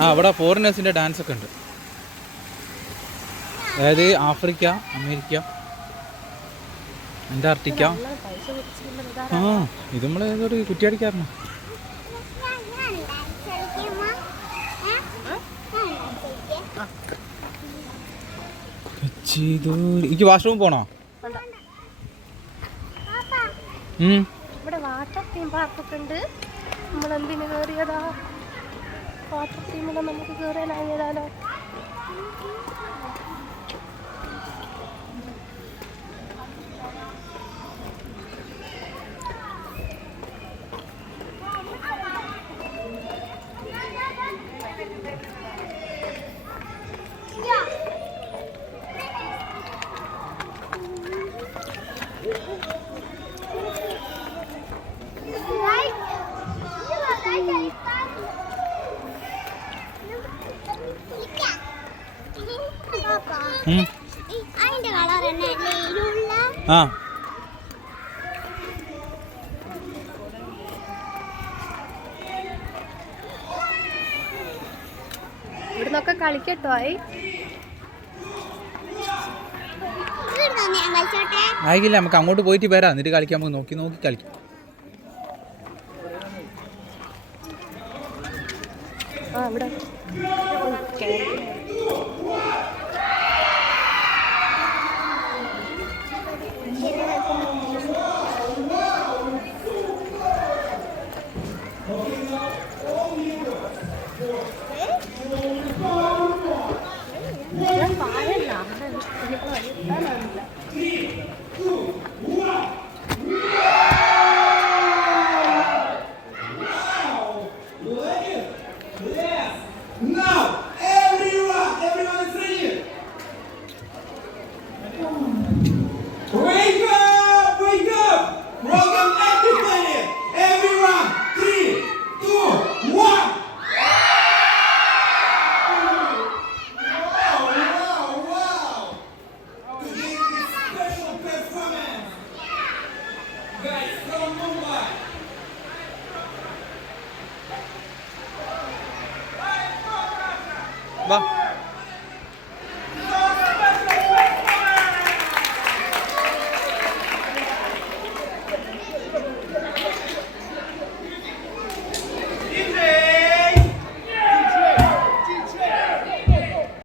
ആ അവിടെ ഫോറിനേഴ്സിന്റെ ഡാൻസ് ഒക്കെ ഉണ്ട്. അതായത് ആഫ്രിക്ക അമേരിക്ക അന്റാർട്ടിക്ക. ആ ഇത് നമ്മൾ ഏതൊരു കുറ്റിയടിക്കാരണം എനിക്ക് വാഷ്റൂം പോണോ? ഇവിടെ വാട്ടർ തീം പാർക്കൊക്കെ ഉണ്ട്. നമ്മളെന്തിനു കയറിയതാ 4.3 mo naman nagkagura na nilalaw. Like, you like it. ആ. ഇവിടുന്നൊക്കെ കളിക്കട്ടോ ആയി ആയിക്കില്ല നമുക്ക് അങ്ങോട്ട് പോയിട്ട് വരാം. എന്നിട്ട് കളിക്കാം നമുക്ക് നോക്കി നോക്കി കളിക്കാം. ആ ഇവിടെ. 말은 안 하는 그거 일단은 봐.